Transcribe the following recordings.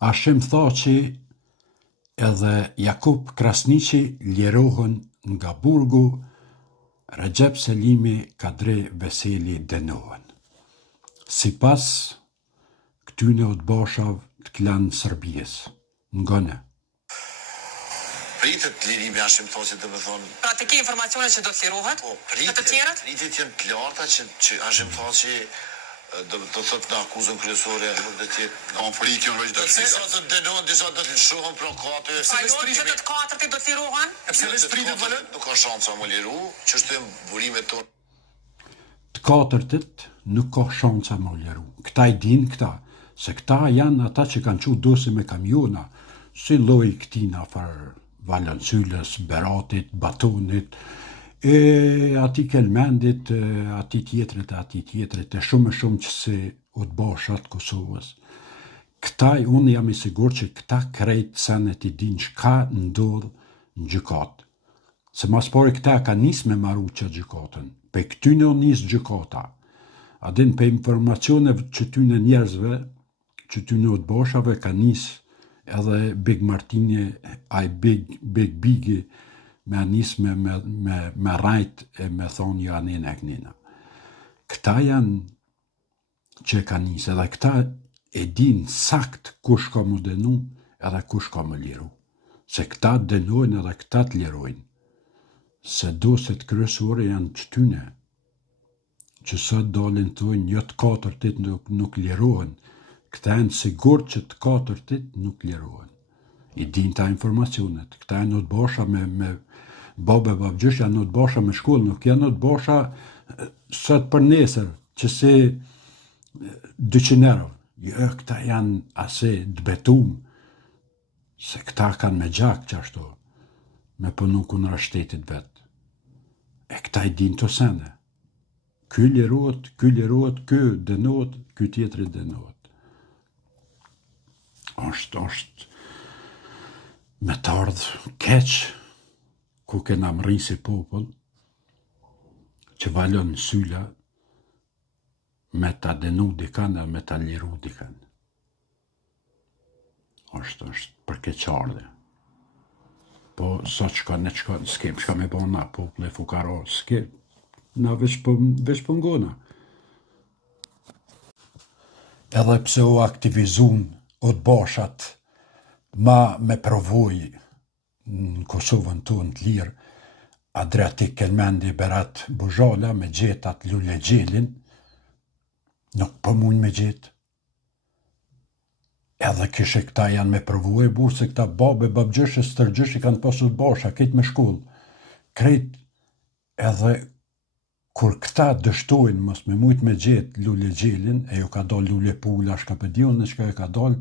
Hashim tha që edhe Jakub Krasniqi lirohen nga burgu, Recep Selimi, Kadri Veseli dënohen. Sipas këtyne udhbashave të klan Serbisë, ngone. Pritet lirimi Hashim Thaçi, do të thonë. Pra të ke informacione që do të lirohet? Po, të tjerat? pritet janë të larta që Hashim Thaçi do thotë në akuzën kryesore nuk do të jetë konflikti veç do të disa do të dënohen, disa do të lëshohen prokate. Pse të katërtit do të lirohen? Pse pritet vëllë? Nuk ka shansa më liru, ç'është burimet tonë. Të katërtit nuk ka shansa më liru. Këta i din këta, se këta janë ata që kanë qu dosi me kamiona, si lloji këtij afër Valancylës, Beratit, Batonit, e ati Kelmendit, ati tjetrit, e shumë që si udhbashat Kosovës. Këta, unë jam i sigur që këta krejt senet i din çka ndodh në gjykatë. Se mas pari këta ka nis me marru që gjykatën, pe këtyne o nis gjykata. A din pe informacione që tyne njerëzve, që tyne udhbashave ka nis edhe Big Martini, ai Big Bigi, me anis me rajt e me thonë jo anin e kënina. Këta janë që ka nis, edhe këta e din sakt kush ka mu denu edhe kush ka më liru. Se këta denojnë edhe këta të lirojnë. Se doset kryesore janë qëtyne, që sot dalin të tojnë jo të katërtit nuk lirohen, këta janë sigur që të katërtit nuk lirohen. I din ta informacionet, këta janë udhbasha me babe babgjysh, janë udhbasha me shkollë, nuk janë udhbasha sot për nesër, që si 200 euro. Jo, këta janë ase të betum, se këta kanë me gjak qashtu, me punu kundra shtetit vetë. E këta i din të sene. Ky lirohet, ky dënohet, ky tjetri dënohet. Është me të ardhë keq, ku kena mri si popull, që valon syla me ta denu dikan e me ta liru dikan. Është për keqardhje. Po, sot s'kem çka me bona popull e fukaro, s'kem. Na veç për ngona. Edhe pse u aktivizun udhbashat ma me provoj në Kosovën tonë të lirë, Adriatik Kelmendi, Berat Buzhala, me gjetat Lule Gjelin, nuk pëmunë me gjetë. Edhe kishe këta janë me provoj, burë se këta babe, babgjëshe, stërgjëshe kanë pasu udhbasha, këtë me shkollë. Krejt edhe kur këta dështojnë mos me mujt me gjetë Lule Gjelin, e ju ka dal Lule Pula, shka pëdion në shka e ka dal,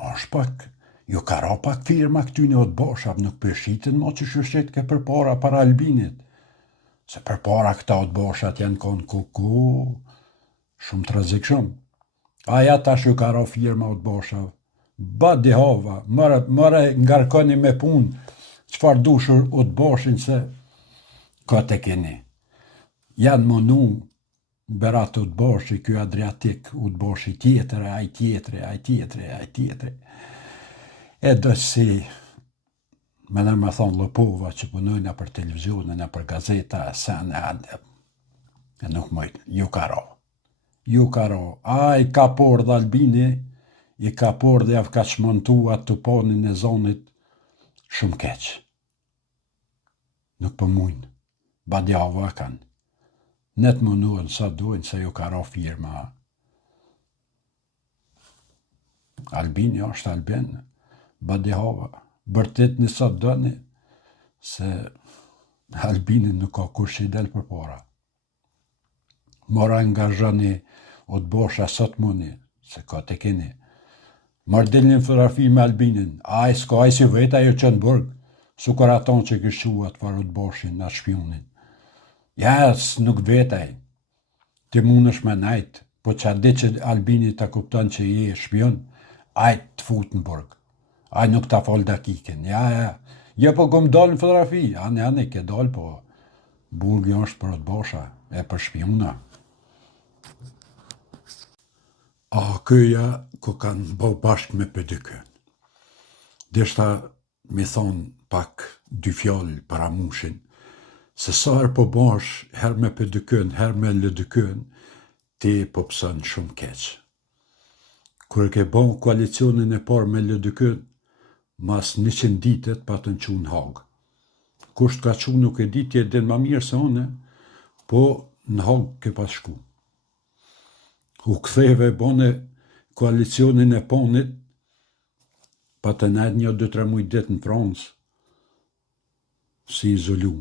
është pak, ju ka ra pak firma këtyne udhbashav, nuk përshitin ma që shushet ke për para Albinit. Se për para këta udhbashat janë konë koko, shumë të rëzikshëm. Aja tash ju ka ra firma udhbashav, badi hava, mëre ngarkoni me punë, qëfar dushur udhbashin se ka të keni. Janë mënu Berat udhbashi, kjo Adriatik udhbashi tjetër, aj tjetëri. E do si, me në me thonë lopova që punojnë për televizionin, për gazeta, e nuk mëjtë, ju ka ra. Aj ka por dhe Albini, i ka por dhe javë ka shmontua të panin e zonit shumë keq. Nuk pëmujnë, badjava kanë. Net mënuën sa dojnë se ju ka ra firma. Albini është Albin, badjava. Bërtit një sa dëni, se Albini nuk ka kush i del për para. Mora angazhoni udhbasha sot muni, se ka të keni. Marrë del një fotografi me Albinin, aj s'ka aj si veta jo që në burg, su kër aton që këshuat farë udhbashin në shpionin. Ja, nuk vetaj, ti mund është me najtë, po që a di që Albini ta kupton që je shpion, aj të fut në burg, aj nuk ta fol dakiken, ja, po kom dal në fotografi, anë, ke dal, po burgi është për udhbasha, e për shpiona. A këja ko kanë bë bashkë me PDK-n. Deshta me thonë pak dy fjallë para mushin, se sa herë po bash, herë me PDK-n, herë me LDK-n, ti po pësën shumë keq. Kër ke bon koalicionin e parë me LDK-n, mas 100 ditet pa të në qunë Hagë. Kusht ka qunë nuk e di, ti e din ma mirë se one, po në Hagë ke pas shku. U ktheve bone koalicionin e ponit, pa të nejtë 1-2-3 mujtë ditë në Francë, si izolu.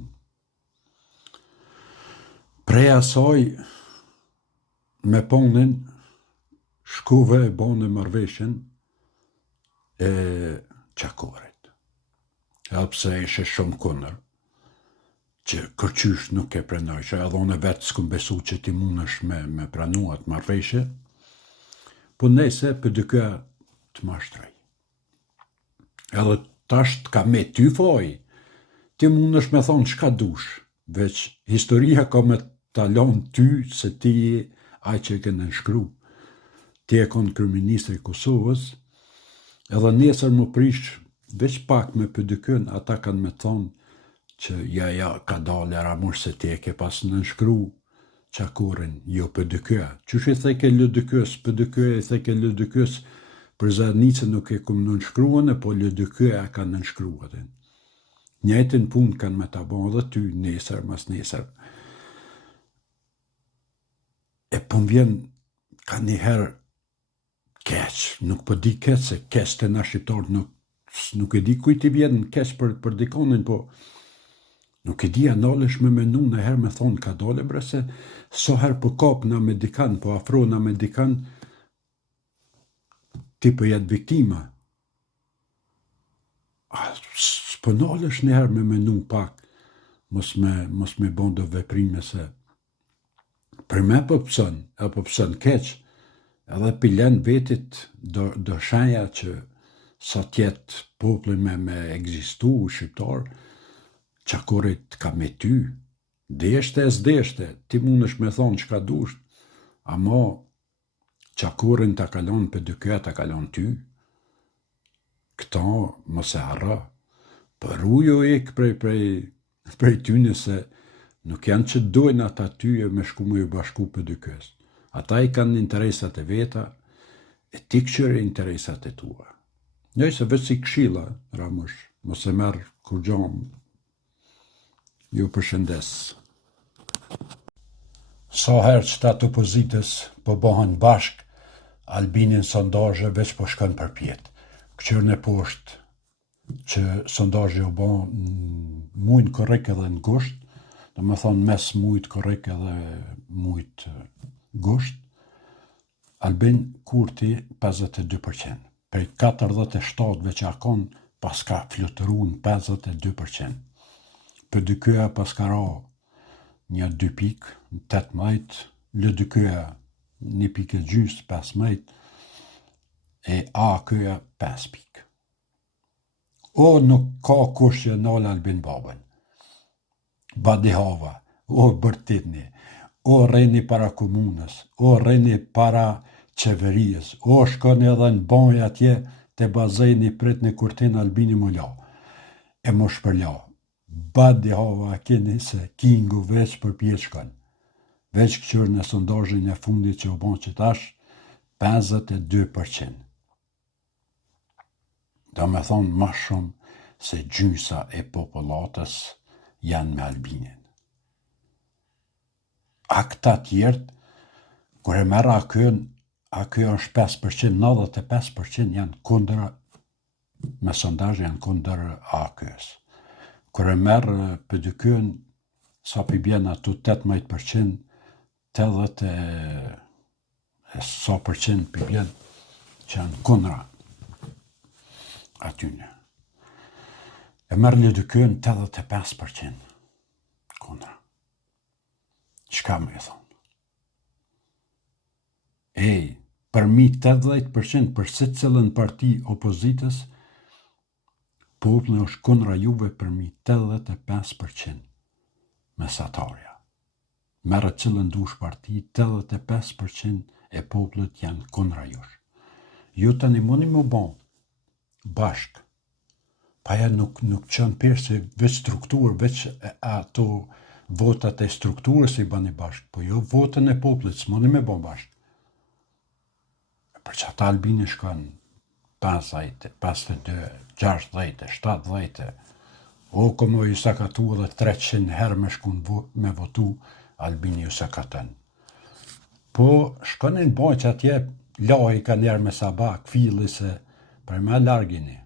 Prej asaj, me ponin, shkuve e bone marveshen e Qakorit. Edhe pse ishe shumë kundër, që kërqysh nuk e prenojshë, edhe unë vetë s'kum besu që ti mundesh me pranuat marveshe, po nese PDK të mashtrej. Edhe tash t'ka me ty foj, ti mundesh me thonë çka dush, veç historia ka me talon ty se ti aj që e ke nënshkru. Ti e konë kryeministri i Kosovës, edhe nesër më prish veç pak me PDK-n, ata kanë me thonë që ja, ka dale Ramush se ti e ke pas nënshkru Qakorin, jo PDK. Qysh i theke LDK-s, PDK i theke LDK-s, për Zërnicën nuk e kom nënshkruan, po LDK e ka nënshkruatin. Njëjtin punë kanë me ta bon dhe ty nesër, mas nesër. E po m'vjen ka njëherë keq, nuk po di keq, se keq të na shqiptarët nuk e di kujt i vjen keq për dikonin, po nuk e di analesh me menu në herë me thonë ka dole, bre se so herë po kap në medikan, po afro në medikan, ti po jetë viktima. Po nalesh një herë me menu pak, mos me bon do veprime se për me po pësën keq, edhe pilen vetit do shenja që sa tjetë popli me egzistu shqiptar, Qakorit ka me ty, deshte e s'deshte, ti mundesh me thonë çka dush, ama Qakorin ta kalon PDK, ta kalon ty, këta mos e harra, për ujo ik prej tyne se nuk janë që dojnë ata ty e me shku me ju bashku PDK-s. Ata i kanë interesat e veta, e ti këqyre interesat e tua. Njëj se veç si këshilla, Ramush, mos e merë kur gjam, ju përshëndes. Sa herë që ta të opozitës po bëhen bashk, Albinin sondazhe veç po shkën për pjetë. Këqyrën e poshtë që sondazhe u bon mujnë korrek edhe në gusht, do me thonë mes mujtë korrek edhe mujtë gusht, Albin Kurti 52%. Prej 47 që akon pas ka flutëru në 52%. PDK-a pas ka ra 1-2 pikë, 18, LDK-a 1 pikë e gjysë, 15, e AK-a 5 pikë. O nuk ka kush që nalë Albin Babën. Badi Hava, o Bërtitni, o reni para komunës, o reni para qeverijës, o shkoni edhe në banjë atje të bazeni prit në Kurtin Albini më la. E më shpërla. Badi Hava keni se kingu veç për pjeçkan. Veç këqyrë në sondazhin e fundit që u bon që tash, 52%. Do me thonë ma shumë se gjysa e popullatës janë me Albinin. A këta tjertë, kër e merë akën është 5%, 95% janë kundër, me sondazh janë kundër akës. Kër e merë PDK-n, sa pi bjen ato 18%, 80 e sa përqend pi bjen që janë kundra atyne. E merë LDK-n 85% kundra. Qka me e thonë? Përmi 80% për se cilën parti opozitës, populli është kundra juve përmi 85% mesatarja. Merë cilën dush parti, 85% e popullit janë kundra jush. Ju tani mundi më bon bashk. Paja nuk qënë pirë se veç strukturë, veç ato votat e strukturës i bani bashk, po jo votën e popullit, s'mundi me bon bashk. Për që ata Albini shkon 50, 52, 60, 70, o komo ju sakatu edhe 300 herë me shkun me votu, Albini ju sakatën. Po shkonin boj që atje loj ka njerë me sabak, fili se për me largini.